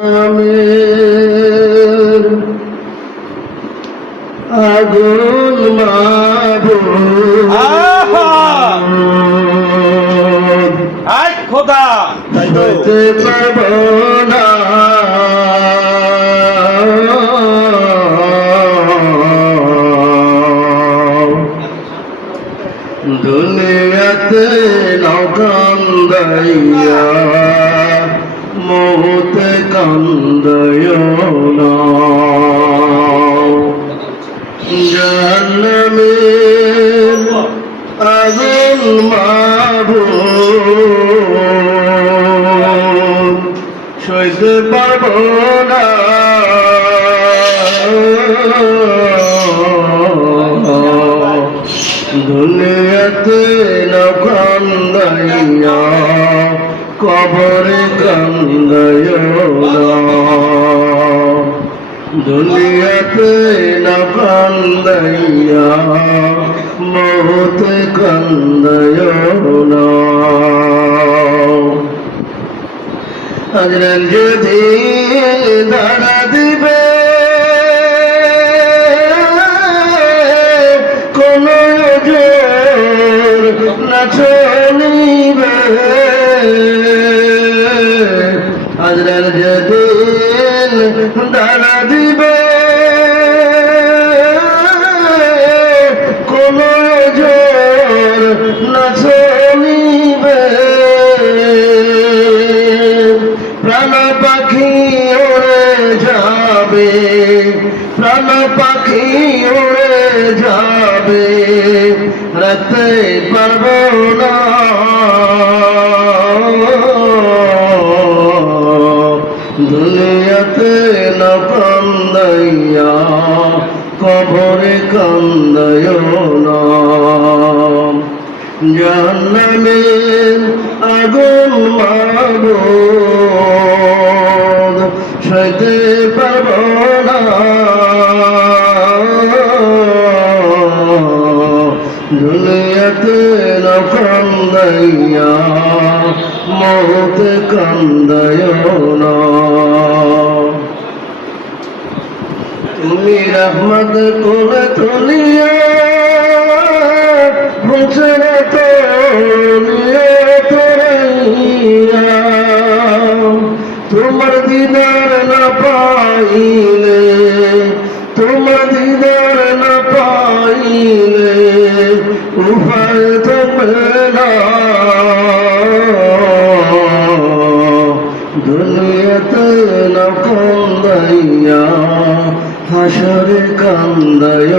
আমের কান্দাইয়া মহতে কান্দায় আজরান যদি দাঁড়া দিবে না চলিবে প্রাণ পাখি উড়ে যাবে, প্রাণ পাখি উড়ে যাবে রাতে পারব না। দুনিয়াতে না কান্দাইয়া, কবরে কান্দায় না জাহান্নামে আগুন মাবুদ সইতে পারব না। দুনিয়াতে কান্দায় না। তুমি রহমত করে তুলিয়া মুছে তো তোমার দিদার না পাইলে, তোমার দিদার না পাইলে উপায় থাকবে দুনিয়াতে না কান্দাইয়া, হাসরে কান্দায়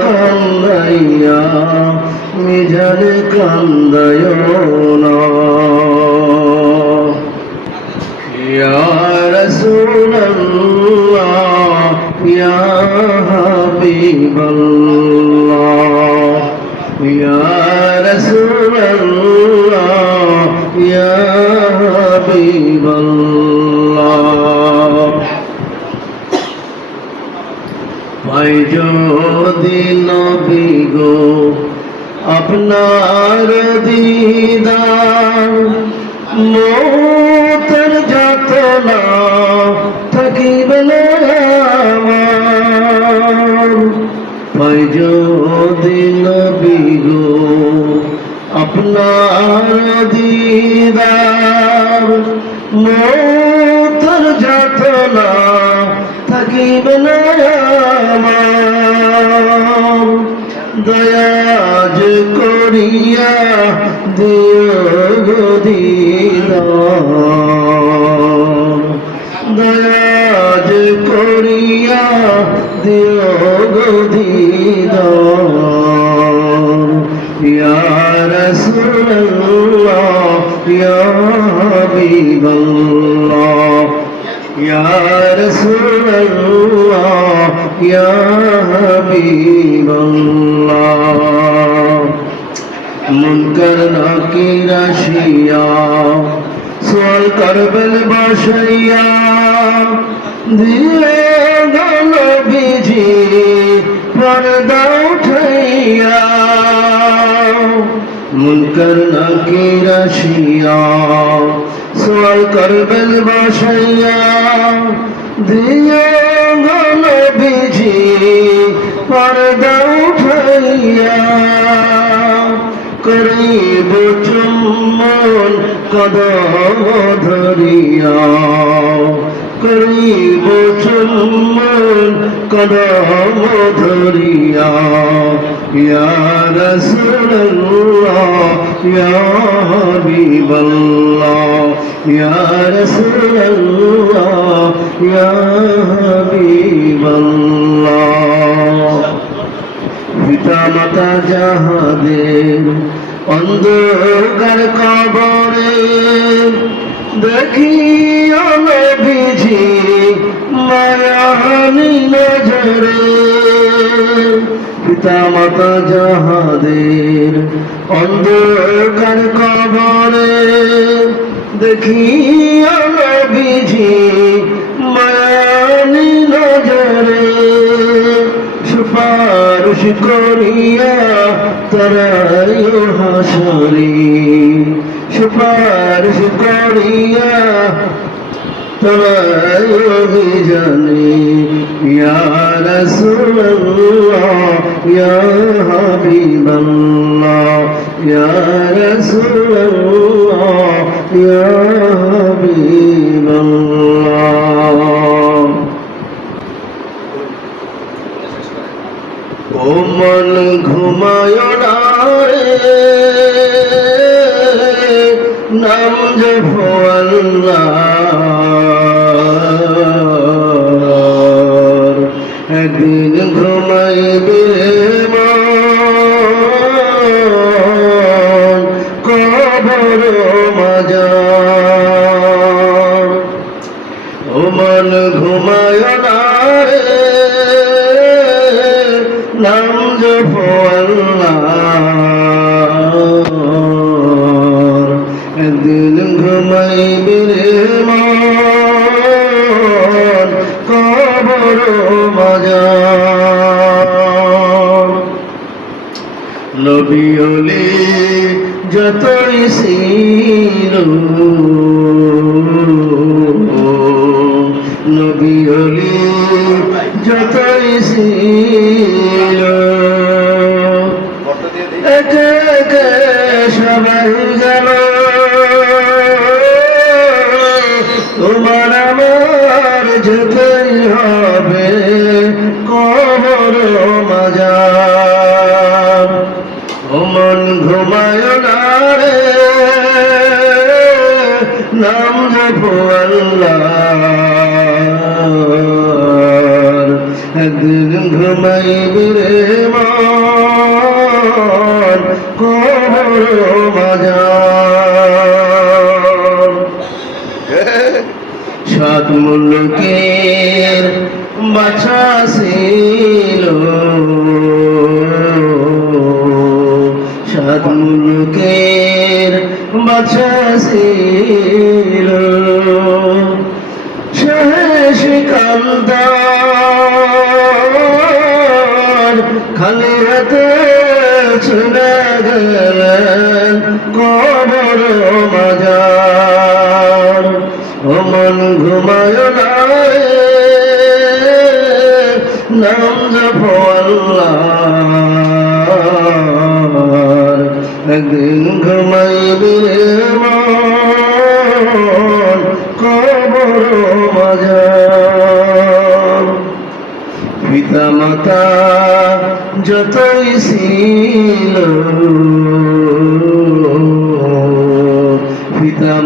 কান্দাইয়া মিজানে কান্দায় না। না, থাকিবে না আমার। ভাই, যদি নবী গো, আপনার দিদার মোতর যত না না দয়াজ করিয়া দিও গো দিদার ইয়া রাসূলুল্লাহ, ইয়া হাবিবাল্লাহ, ইয়া রাসূলুল্লাহ, ইয়া হাবিবাল্লাহ। মুনকার নাকির আসিয়া সোয়াল করবেন বাসাইয়া দিয়ে গেল বিজি। পর্দা উঠাইয়া। মুনকার নাকির আসিয়া সওয়াল করবেন বাসাইয়া। দিও গল বিজি পর্দা উঠাইয়া। করিব চুম্বন কদম ধরিয়া। করিব চুম্বন কদম ধরিয়া, ইয়া রাসূলুল্লাহ, ইয়া হাবিবাল্লাহ, ইয়া রাসূলুল্লাহ ইয়া হাবিবাল্লাহ। পিতা মাতা যাহাদের অন্ধকার কবরে দেখি বিঝি মায়ানি নজরে। পিতা মাতা যাহাদের অন্ধকার কবরে দেখি বিঝি মায়ানি নজরে। সুপারিশ করিয়া তারাই হাসরি করিয়া তারাই অভিযানে ইয়া রাসূলুল্লাহ ইয়া হাবিবাল্লাহ ইয়া রাসূলুল্লাহ ইয়া হাবিবাল্লাহ ও মন ঘুমায় রে, নাম জপ আল্লাহর। মন ঘুমায় না রে নাম জপ। একদিন ঘুমাইবে রে মন, কবর মাজার নবী যতই ছিল যতই ছিল একে একে সবাই একদিন ঘুমাইবি রে মন কবর মাজার সাত মুলুকের বাছা ছিল। সাত বাছা ছিল। ছুড়ে গেলেন কবর মাজার ও মন ঘুমায় না রে, নাম জপ আল্লাহর। একদিন ঘুমাইবি রে কবর মাজার পিতা মাতা যতই ছিল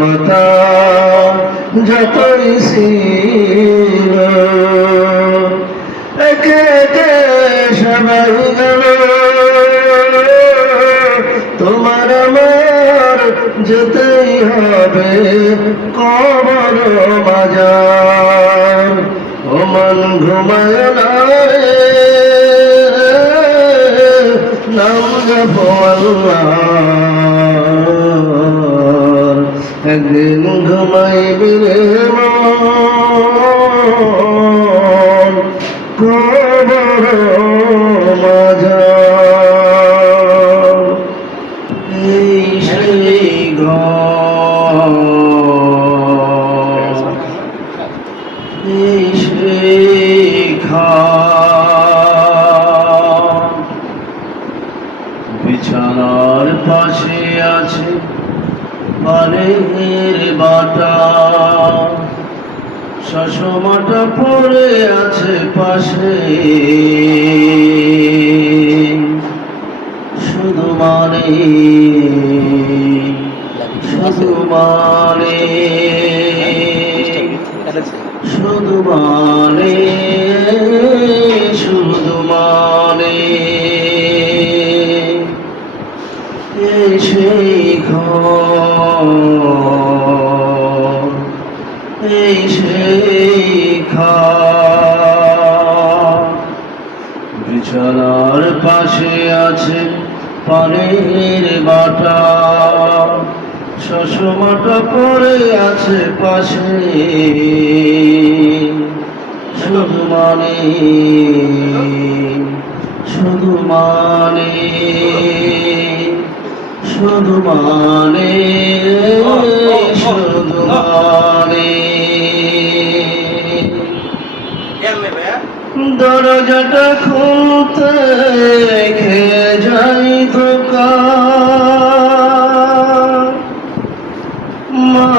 মাতা যতই একে তোমার আমার যেতেই হবে কবর মাজার ও মন ঘুমায় নাম জপ আল্লাহর। একদিন ঘুমাইবি রে মন শশমাটা পড়ে আছে পাশে। শুধু মানে শুধু মানে শুধু মানে। পাশে আছে পানির বাটা। শশমাটা পরে আছে পাশে। শুধু মানে শুধু মানে শুধু মানে শুধু মানে। দরজাটা খুলতে খেয়ে যাই মা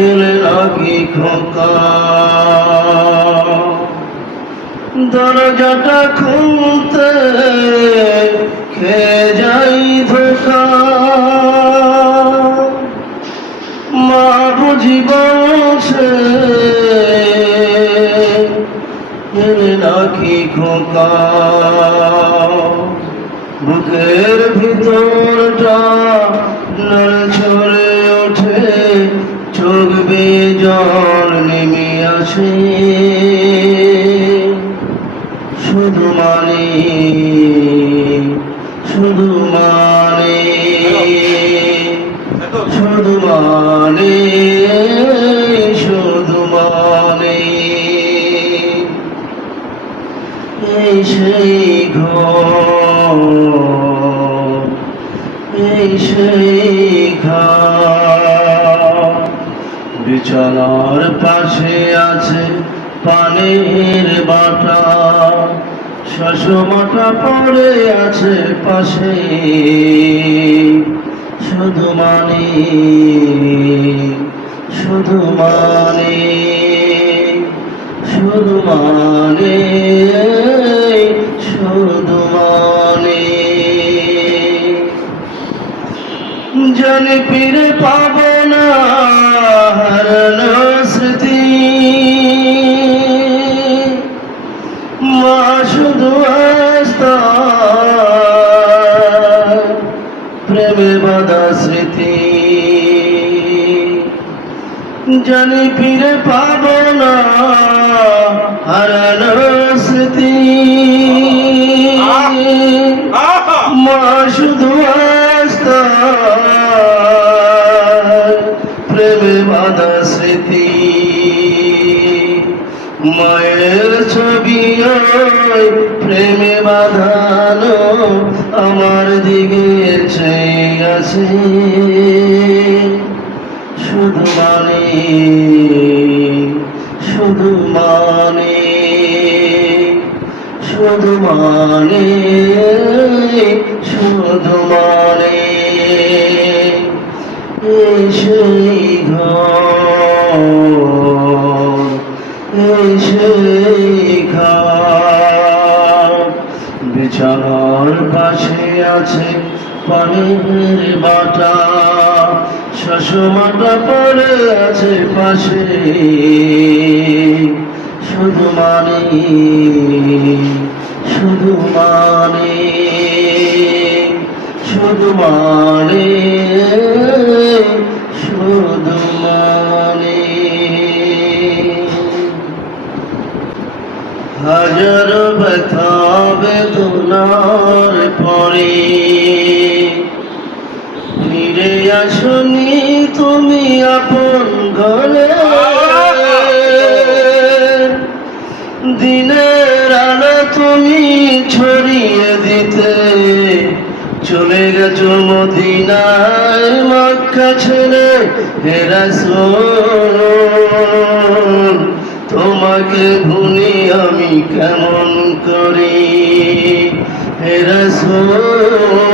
এলে নাকি খোকা দরজাটা নাকি খোকা বুকের ভিতরটা নড়ে ওঠে চোখ বেয়ে জল নেমে আসে। শুধু মানে শুধু মানে শুধু মানে। বিছানার পাশে আছে পানের বাটা। শশমাটা পড়ে আছে পাশে। শুধু মানে শুধু মানে শুধু মানে। জানি ফিরে পাব না ছবি প্রেমে বাঁধানো আমার দিকে চেয়ে আছে। শুধু মানে শুধু মানে শুধু মানে শুধু মানে। এই ঘর। পানির বাটা শশমাটা পড়ে আছে পাশে। শুধু মানে শুধু মানে শুধু মানে শুধু মানে। হাজার ব্যথা বেদনার পরে আসনি তুমি আপন ঘরে। দিনের আলো তুমি ছড়িয়ে দিতে। চলে গেছো মদিনায় মক্কা ছেড়ে। হেরাসোল তোমাকে ভুলি আমি কেমন করি? হেরাসোল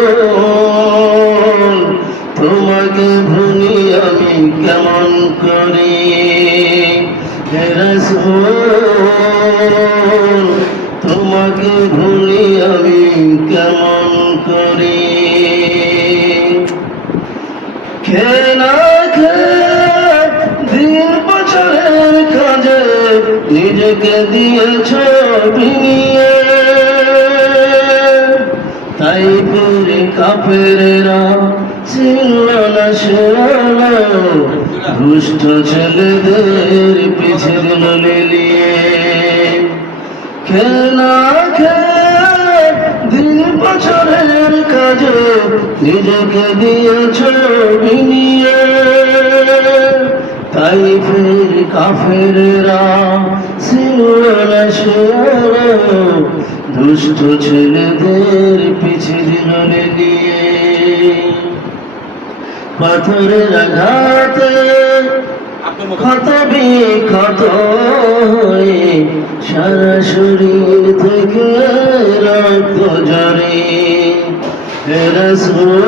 কেমন করি তোমাকে ভুলি আমি কেমন করি? খেলা দিন বছরের কাজে নিজেকে দিয়েছ ভিঙিয়ে। তাই পুরে কাপেরা ছিল না দুষ্ট ছেলেদের পিছে দিল লিলিয়ে খেলা খেয়ে দিন বছরের কাজে নিজেকে দিয়েছ বিনিয়ে তাই ফের কাফেররা সিংহরা দুষ্ট ছেলেদের পিছে দিল নিয়ে। পাথরের আঘাতে ক্ষত বিক্ষত হয়ে সারা শরীর থেকে রক্ত রাসূল,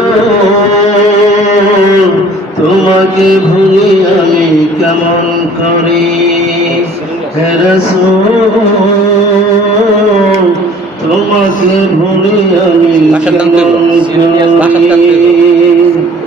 তোমাকে ভুলি আমি কেমন করি? তোমাকে ভুলি আমি কেমন। করি?